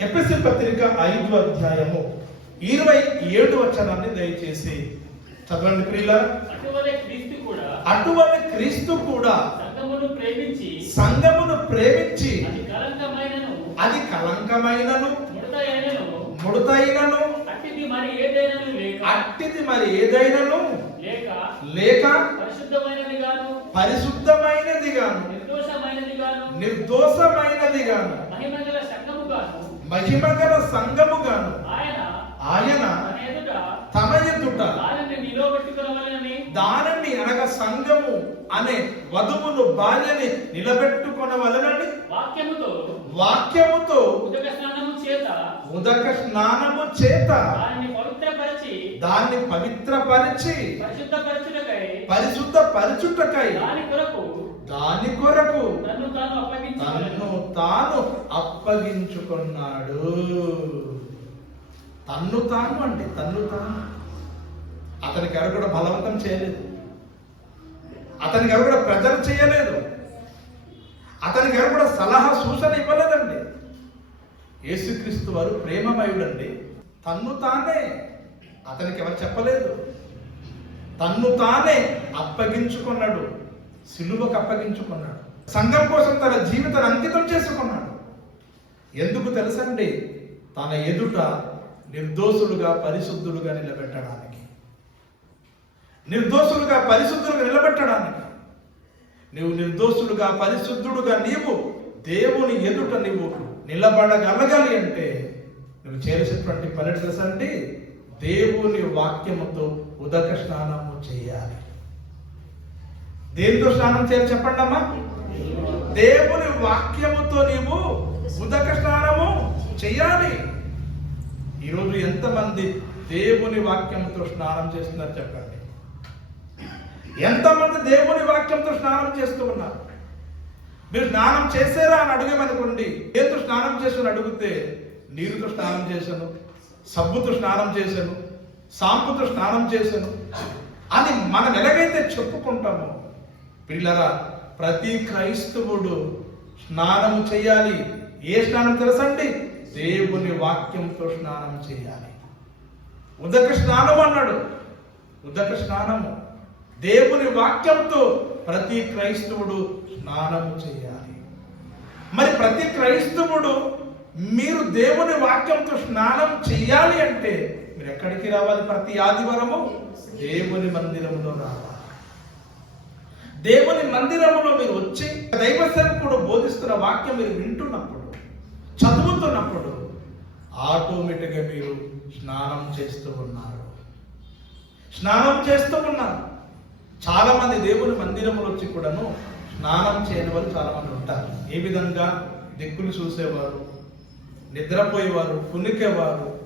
ఎపిసి పత్రిక ఐదు అధ్యాయము ఇరవై ఏడు వచనాన్ని దయచేసి చదవండి ప్రియుల అటువంటి క్రీస్తు కూడా సంఘమును ప్రేమించి అది కలంకమైనను ముడతైనను అట్టిది మరి ఏదైనను లేక పరిశుద్ధమైనది గాను. నిర్దోషమైనది గాను. మహిమగల సంఘము గాను. మహిమగల ఆయన ఆయన తన ఎదుట దానిని నిలవబెట్టుకునవలెనని దానిని అనగా సంఘము అనే వధువును భార్యని నిలబెట్టుకొనవలనని వాక్యముతో వాక్యముతో ఉదక స్నానము చేత ఉదక స్నానము చేత దానిని పవిత్రపరిచి దాన్ని పవిత్రపరిచి పరిశుద్ధపరచుటకై పరిశుద్ధ పరచుటకై దాని కొరకు దాని కొరకు తన్ను తాను తన్ను అప్పగించుకొనెను తాను అప్పగించుకున్నాడు. తన్ను తాను అంటే తన్ను తాను. అతనికి ఎవరు కూడా బలవంతం చేయలేదు. అతనికి ఎవరు కూడా ప్రెజర్ చేయలేదు. అతనికి ఎవరు కూడా సలహా సూచన ఇవ్వలేదండి. యేసుక్రీస్తు వారు ప్రేమమయుడండి. తన్ను తానే. అతనికి ఎవరు చెప్పలేదు. తన్ను తానే అప్పగించుకున్నాడు. సిలువకు అప్పగించుకున్నాడు. సంఘం కోసం తన జీవితాన్ని అంకితం చేసుకున్నాడు. ఎందుకు తెలుసండి? తన ఎదుట నిర్దోషులుగా పరిశుద్ధులుగా నిలబెట్టడానికి. నిర్దోషులుగా పరిశుద్ధులుగా నిలబెట్టడానికి. నీవు నిర్దోషులుగా పరిశుద్ధుడుగా నీవు దేవుని ఎదుట నీవు నిలబడగలగాలి అంటే నువ్వు చేయాల్సినటువంటి పని తెలుసండి? దేవుని వాక్యముతో ఉదక స్నానము చేయాలి. దేనితో స్నానం చేయాలి చెప్పండి అమ్మా దేవుని వాక్యముతో నీవు ఉదక స్నానము చేయాలి ఈరోజు ఎంతమంది దేవుని వాక్యంతో స్నానం చేస్తున్నారు చెప్పండి. ఎంతమంది దేవుని వాక్యంతో స్నానం చేస్తూ ఉన్నారు? మీరు స్నానం చేసారా అని అడిగామనుకోండి ఏదో స్నానం చేసి అడిగితే నీరుతో స్నానం చేశాను సబ్బుతో స్నానం చేశాను సాంపుతో స్నానం చేశాను అని మనం ఎలాగైతే చెప్పుకుంటామో పిల్లరా ప్రతి క్రైస్తవుడు స్నానం చేయాలి. ఏ స్నానం తెలుసండి? దేవుని వాక్యంతో స్నానం చేయాలి. ఉదక స్నానం అన్నాడు. ఉదక స్నానము. దేవుని వాక్యంతో ప్రతి క్రైస్తవుడు స్నానము చేయాలి. మరి ప్రతి క్రైస్తవుడు మీరు దేవుని వాక్యంతో స్నానం చేయాలి అంటే మీరు ఎక్కడికి రావాలి? ప్రతి ఆదివారము? దేవుని మందిరంలో రావాలి. దేవుని మందిరంలో మీరు వచ్చి దైవ సేవకుడు బోధిస్తున్న వాక్యం మీరు వింటున్నప్పుడు చదువుతున్నప్పుడు ఆటోమేటిక్గా మీరు స్నానం చేస్తూ ఉన్నారు. స్నానం చేస్తూ ఉన్నారు. చాలామంది దేవుని మందిరములు వచ్చి కూడాను స్నానం చేయని వాళ్ళు చాలా మంది ఉంటారు. ఏ విధంగా? దిక్కులు చూసేవారు నిద్రపోయేవారు కునికేవారు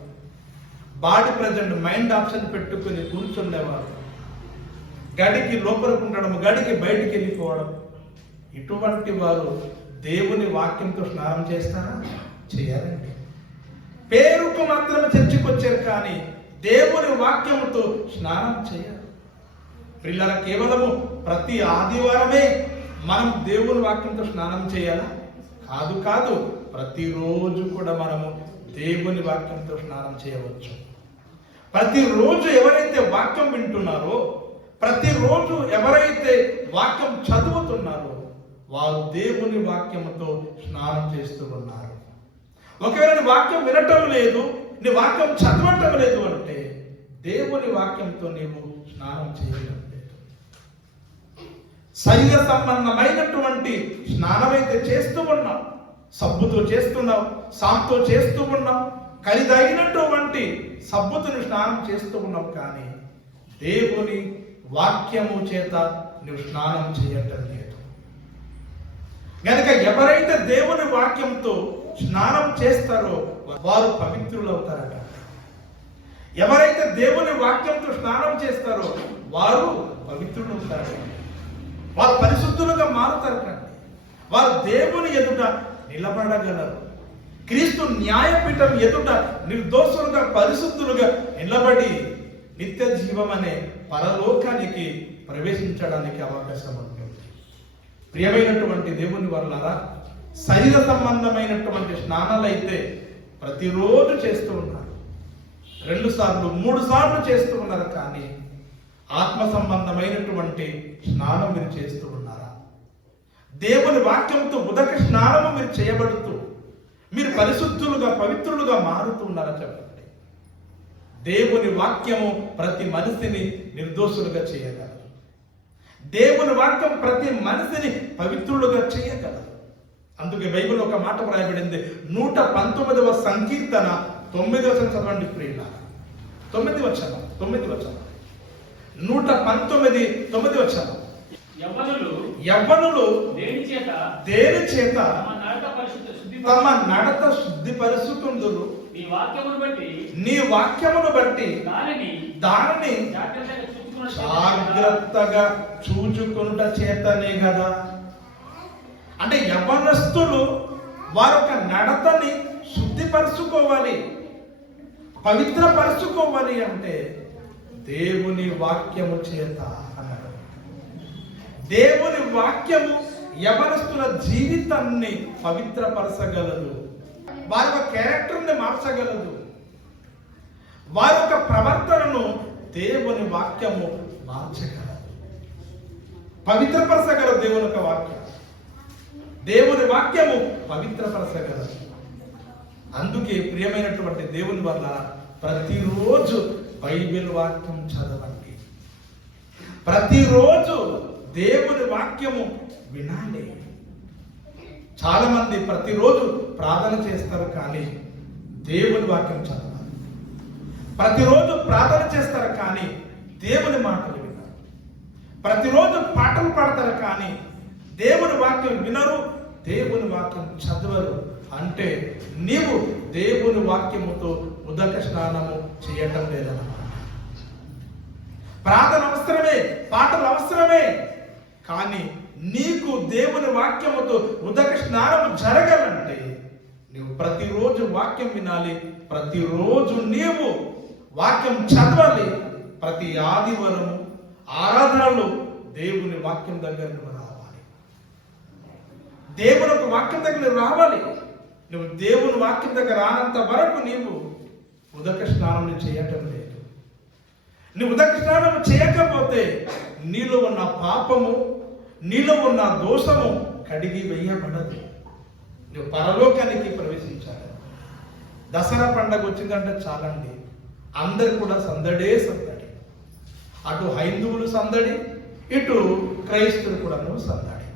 బాడీ ప్రజెంట్ మైండ్ ఆప్షన్ పెట్టుకుని కూర్చుండేవారు. గడికి లోపలికి గడికి బయటికి వెళ్ళిపోవడం. ఇటువంటి వారు దేవుని వాక్యంతో స్నానం చేస్తారా? చేయాలండి. పేరుకు మాత్రమే చర్చకు వచ్చారు కానీ దేవుని వాక్యముతో స్నానం చేయాలి. పిల్లల కేవలము ప్రతి ఆదివారమే మనం దేవుని వాక్యంతో స్నానం చేయాలా? కాదు కాదు. ప్రతిరోజు కూడా మనము దేవుని వాక్యంతో స్నానం చేయవచ్చు. ప్రతిరోజు ఎవరైతే వాక్యం వింటున్నారో ప్రతిరోజు ఎవరైతే వాక్యం చదువుతున్నారో వారు దేవుని వాక్యంతో స్నానం చేస్తూ ఉన్నారు. ఒకవేళ నీ వాక్యం వినటం లేదు నీ వాక్యం చదవటం లేదు అంటే దేవుని వాక్యంతో నీవు స్నానం చేయడం లేదు. శరీర సంబంధమైనటువంటి స్నానమైతే చేస్తూ ఉన్నాం సబ్బుతో చేస్తున్నావు సాంతో చేస్తూ ఉన్నాం ఖరీదైనటువంటి సబ్బుతుని స్నానం చేస్తూ ఉన్నావు కానీ దేవుని వాక్యము చేత నువ్వు స్నానం చేయటం లేదు. గనక ఎవరైతే దేవుని వాక్యంతో స్నానం చేస్తారో వారు పవిత్రులు అవుతారట ఎవరైతే దేవుని వాక్యంతో స్నానం చేస్తారో వారు పవిత్రులు అవుతారట వారు పరిశుద్ధులుగా మారుతారట. వారు దేవుని ఎదుట నిలబడగలరు. క్రీస్తు న్యాయపీఠం ఎదుట నిర్దోషులుగా పరిశుద్ధులుగా నిలబడి నిత్య జీవం అనే పరలోకానికి ప్రవేశించడానికి అవకాశం ఉంటుంది ప్రియమైనటువంటి దేవుని వల్లరా శరీర సంబంధమైనటువంటి స్నానాలు అయితే ప్రతిరోజు చేస్తూ ఉన్నారు. రెండు సార్లు మూడు సార్లు చేస్తూ ఉన్నారు కానీ ఆత్మ సంబంధమైనటువంటి స్నానం మీరు చేస్తూ ఉన్నారా? దేవుని వాక్యంతో ఉదక స్నానము మీరు చేయబడుతూ మీరు పరిశుద్ధులుగా పవిత్రులుగా మారుతూ ఉన్నారా చెప్పండి? దేవుని వాక్యము ప్రతి మనిషిని నిర్దోషులుగా చేయగలదు. దేవుని వాక్యం ప్రతి మనిషిని పవిత్రులుగా చేయగలదు. అందుకే బైబిల్ ఒక మాట వ్రాయబడింది నూట పంతొమ్మిదవ సంకీర్తన తొమ్మిదవ వచనం చదవండి ప్రియుల తొమ్మిది వచ్చాను తొమ్మిది వచ్చాను నూట పంతొమ్మిది తొమ్మిది వచ్చాను యవ్వనులు యవ్వనులు దేని చేత? దేని చేత? తమ నడత శుద్ధిపరుచుకుందురు నీ వాక్యమును బట్టి నీ వాక్యమును బట్టి దానిని దానిని జాగ్రత్తగా చూచుకునుట చేతనే కదా అంటే యవనస్తులు వారి యొక్క నడతని శుద్ధిపరచుకోవాలి పవిత్రపరచుకోవాలి అంటే దేవుని వాక్యము చేత అన్నారు. దేవుని వాక్యము యవనస్తుల జీవితాన్ని పవిత్రపరచగలదు. వారి యొక్క క్యారెక్టర్ని మార్చగలదు. వారి యొక్క ప్రవర్తనను దేవుని వాక్యము మార్చగలదు. పవిత్రపరచగలదు దేవుని యొక్క వాక్యం. దేవుని వాక్యము పవిత్రపరచగలదు. అందుకే ప్రియమైనటువంటి దేవుని వల్ల ప్రతిరోజు బైబిల్ వాక్యం చదవండి. ప్రతిరోజు దేవుని వాక్యము వినాలి. చాలా మంది ప్రతిరోజు ప్రార్థన చేస్తారు కానీ దేవుని వాక్యం చదవాలి. ప్రతిరోజు ప్రార్థన చేస్తారు కానీ దేవుని మాటలు వినరు. ప్రతిరోజు పాటలు పాడతారు కానీ దేవుని వాక్యం వినరు దేవుని వాక్యం చదవరు అంటే నీవు దేవుని వాక్యముతో ఉదక స్నానము చేయటం లేదన్నమాట. ప్రార్థన అవసరమే పాటలు అవసరమే కానీ నీకు దేవుని వాక్యముతో ఉదక స్నానం జరగాలంటే నువ్వు ప్రతిరోజు వాక్యం వినాలి ప్రతిరోజు నీవు వాక్యం చదవాలి. ప్రతి ఆదివారం ఆరాధనలో దేవుని వాక్యం దగ్గర నువ్వు రావాలి. దేవుని ఒక వాక్యం దగ్గర నువ్వు రావాలి. నువ్వు దేవుని వాక్యం దగ్గర రానంత వరకు నీవు ఉదక స్నానం చేయటం లేదు. నువ్వు ఉదక స్నానం చేయకపోతే నీలో ఉన్న పాపము నీలో ఉన్న దోషము కడిగి వేయబడదు. నువ్వు పరలోకానికి ప్రవేశించాలి. దసరా పండగ వచ్చిందంటే చాలండి. అందరు కూడా సందడే సందడి. అటు హైందువులు సందడి ఇటు క్రైస్తువులు కూడాను సందడి.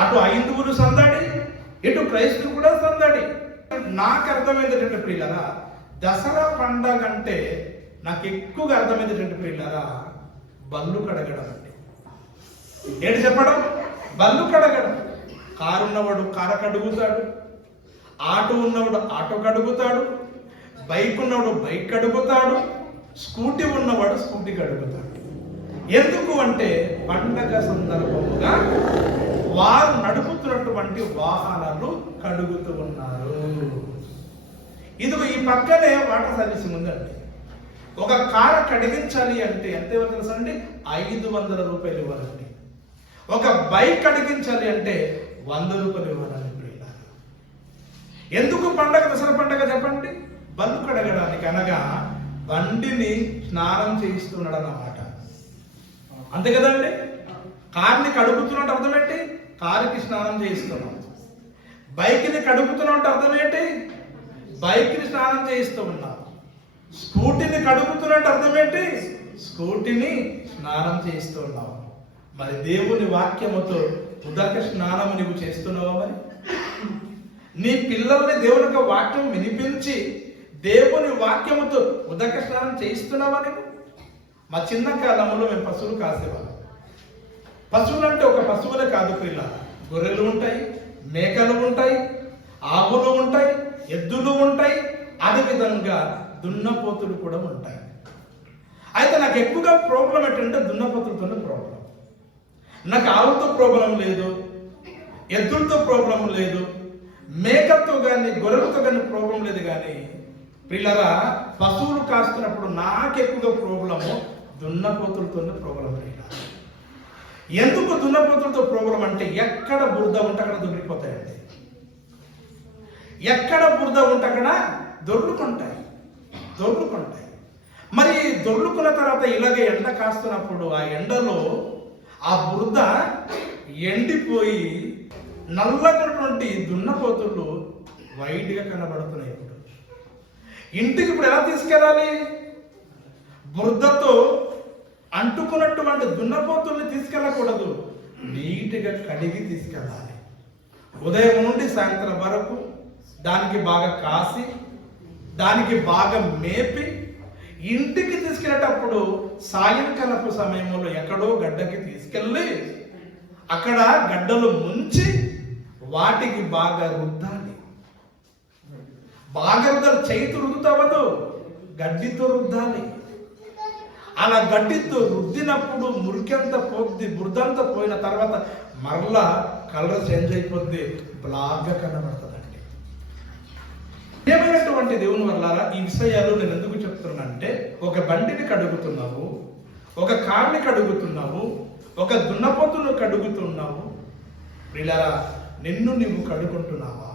అటు హైందువులు సందడి ఇటు క్రైస్తవులు కూడా సందడి. నాకు అర్థమైంది ప్రియులరా దసరా పండగ అంటే నాకు ఎక్కువగా అర్థమైంది ప్రియులరా బళ్ళు కడగడం అండి. ఏంటి చెప్పడం? బల్లు కడగడం. కారు ఉన్నవాడు కార కడుగుతాడు ఆటో ఉన్నవాడు ఆటో కడుగుతాడు బైక్ ఉన్నవాడు బైక్ కడుగుతాడు స్కూటీ ఉన్నవాడు స్కూటీ కడుగుతాడు ఎందుకు అంటే పండగ సందర్భముగా వారు నడుపుతున్నటువంటి వాహనాలు కడుగుతూ ఉన్నారు. ఇదిగో ఈ పక్కనే వాటర్ సర్వీసింగ్ ఉందండి. ఒక కారు కడిగించాలి అంటే ఎంత ఇవ్వాలి ఐదు వందల రూపాయలు ఇవ్వాలండి. ఒక బైక్ కడిగించాలి అంటే వంద రూపాయలు ఇవ్వాలని ప్రియులారా. ఎందుకు పండగ దసరా పండగ చెప్పండి? బల్లు కడగడానికి అనగా బండిని స్నానం చేయిస్తున్నాడు అన్నమాట అంతే కదండి? కార్ని కడుగుతున్నట్టు అర్థమేంటి? కారుకి స్నానం చేయిస్తున్నాం. బైక్ని కడుగుతున్నట్టు అర్థమేంటి? బైక్ని స్నానం చేయిస్తూ ఉన్నాం. స్కూటీని కడుగుతున్నట్టు అర్థమేంటి? స్కూటీని స్నానం చేయిస్తూ ఉన్నాం. మరి దేవుని వాక్యముతో ఉదక స్నానము నువ్వు చేస్తున్నావా మరి? నీ పిల్లల్ని దేవుని యొక్క వాక్యం వినిపించి దేవుని వాక్యముతో ఉదక స్నానం చేయిస్తున్నావా మా చిన్న కాలంలో మేము పశువులు కాసేవాళ్ళం. పశువులు అంటే ఒక పశువులే కాదు పిల్ల. గొర్రెలు ఉంటాయి మేకలు ఉంటాయి ఆవులు ఉంటాయి ఎద్దులు ఉంటాయి అదేవిధంగా దున్నపోతులు కూడా ఉంటాయి. అయితే నాకు ఎక్కువగా ప్రాబ్లం ఏంటంటే దున్నపోతులతోనే ప్రాబ్లం నాకు ఆవులతో ప్రాబ్లం లేదు ఎద్దులతో ప్రాబ్లం లేదు మేకతో కానీ గొర్రెలతో కానీ ప్రాబ్లం లేదు కానీ పిల్లరా పశువులు కాస్తున్నప్పుడు నాకెక్కువగా ప్రాబ్లము దున్నపోతులతోనే ప్రాబ్లం పిల్ల ఎందుకు దున్నపోతులతో ప్రాబ్లం అంటే ఎక్కడ బురద ఉంటే అక్కడ దొరికిపోతాయండి. ఎక్కడ బురద ఉంటే అక్కడ దొర్లుకుంటాయి దొర్లుకుంటాయి. మరి దొర్లుకున్న తర్వాత ఇలాగే ఎండ కాస్తున్నప్పుడు ఆ ఎండలో ఆ బురద ఎండిపోయి నల్లగటువంటి దున్నపోతులు వైట్గా కనబడుతున్నాయి ఇప్పుడు. ఇంటికి ఇప్పుడు ఎలా తీసుకెళ్ళాలి? బురదతో అంటుకున్నటువంటి దున్నపోతుల్ని తీసుకెళ్ళకూడదు. నీట్గా కడిగి తీసుకెళ్ళాలి. ఉదయం నుండి సాయంత్రం వరకు దానికి బాగా కాసి దానికి బాగా మేపి ఇంటికి తీసుకెళ్ళేటప్పుడు సాయంకాలపు సమయంలో ఎక్కడో గడ్డకి తీసుకెళ్ళి అక్కడ గడ్డలు ముంచి వాటికి బాగా రుద్దాలి. బాగా రుద్దాలి చేయితో రుద్దుతావదు గడ్డితో రుద్దాలి. అలా గడ్డితో రుద్దినప్పుడు మురికంతా పోద్ది బురదంతా పోయిన తర్వాత మరలా కలర్ చేంజ్ అయిపోద్ది బ్లాక్గా కనబడుతుందండి. ఏమైనటువంటి దేవుని వల్ల ఈ విషయాలు నేను ఎందుకు చెప్తాను బండిని కడుగుతున్నావు ఒక కార్ని కడుగుతున్నావు ఒక దున్నపోతును కడుగుతున్నావు. వీళ్ళారా నిన్ను నువ్వు కడుగుంటున్నావా?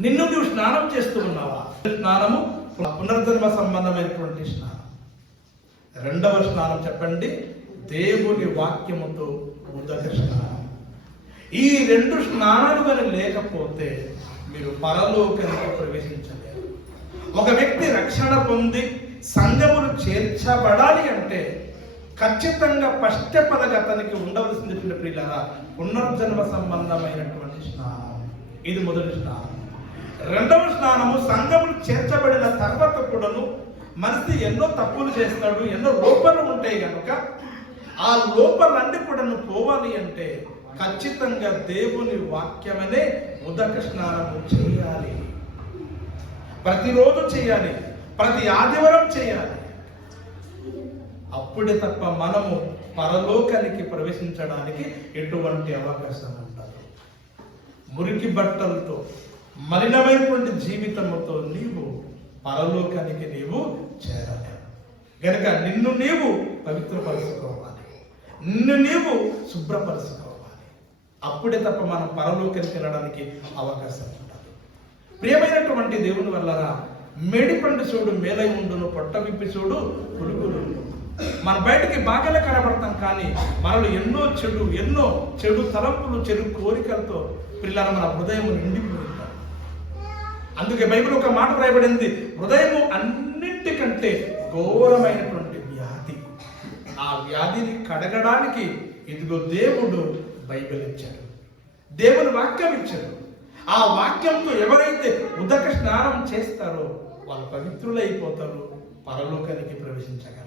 నిన్ను నువ్వు స్నానం చేస్తూ ఉన్నావా స్నానము పునర్జన్మ సంబంధమైనటువంటి స్నానం. రెండవ స్నానం చెప్పండి దేవుని వాక్యముతో మొదటి స్నానం. ఈ రెండు స్నానాలు కానీ లేకపోతే మీరు పరలోకంలో ప్రవేశించలేరు. ఒక వ్యక్తి రక్షణ పొంది సంఘములు చేర్చబడాలి అంటే ఖచ్చితంగా పశ్చపదగా అతనికి ఉండవలసినటువంటి ప్రియులరా పునర్జన్మ సంబంధమైనటువంటి స్నానం. ఇది మొదటి స్నానం. రెండవ స్నానము సంఘములు చేర్చబడిన తర్వాత కూడాను మనిషి ఎన్నో తప్పులు చేస్తాడు ఎన్నో లోపాలు ఉంటాయి కనుక ఆ లోపాలన్నీ నువ్వు పోవాలి అంటే ఖచ్చితంగా దేవుని వాక్యమనే ఉదక స్నానము చేయాలి. ప్రతిరోజు చేయాలి. ప్రతి ఆదివారం చేయాలి. అప్పుడే తప్ప మనము పరలోకానికి ప్రవేశించడానికి ఎటువంటి అవకాశం ఉండదు. మురికి బట్టలతో మలినమైనటువంటి జీవితముతో నీవు పరలోకానికి నీవు చేరాలి. గనుక నిన్ను నీవు పవిత్రపరుచుకోవాలి. నిన్ను నీవు శుభ్రపరుచుకోవాలి. అప్పుడే తప్ప మనం పరలోకానికి వెళ్ళడానికి అవకాశం ఉండదు. ప్రియమైనటువంటి దేవుని వల్లరా మేడిపండు చూడు మేలై ఉండును పొట్ట విప్పి చూడు పురుగులు. మన బయటికి బాగానే కనబడతాం కానీ మనలో ఎన్నో చెడు ఎన్నో చెడు తలంపులు చెడు కోరికలతో పిల్లల మన హృదయం నిండిపోయింటారు అందుకే బైబిల్ ఒక మాట రాయబడింది హృదయము అన్నింటికంటే ఘోరమైనటువంటి వ్యాధి. ఆ వ్యాధిని కడగడానికి ఇదిగో దేవుడు బైబిల్ ఇచ్చాడు. దేవుని వాక్యం ఇచ్చాడు. ఆ వాక్యంతో ఎవరైతే ఉదక స్నానం చేస్తారో వాళ్ళు పవిత్రులైపోతారు పరలోకానికి ప్రవేశించగలరు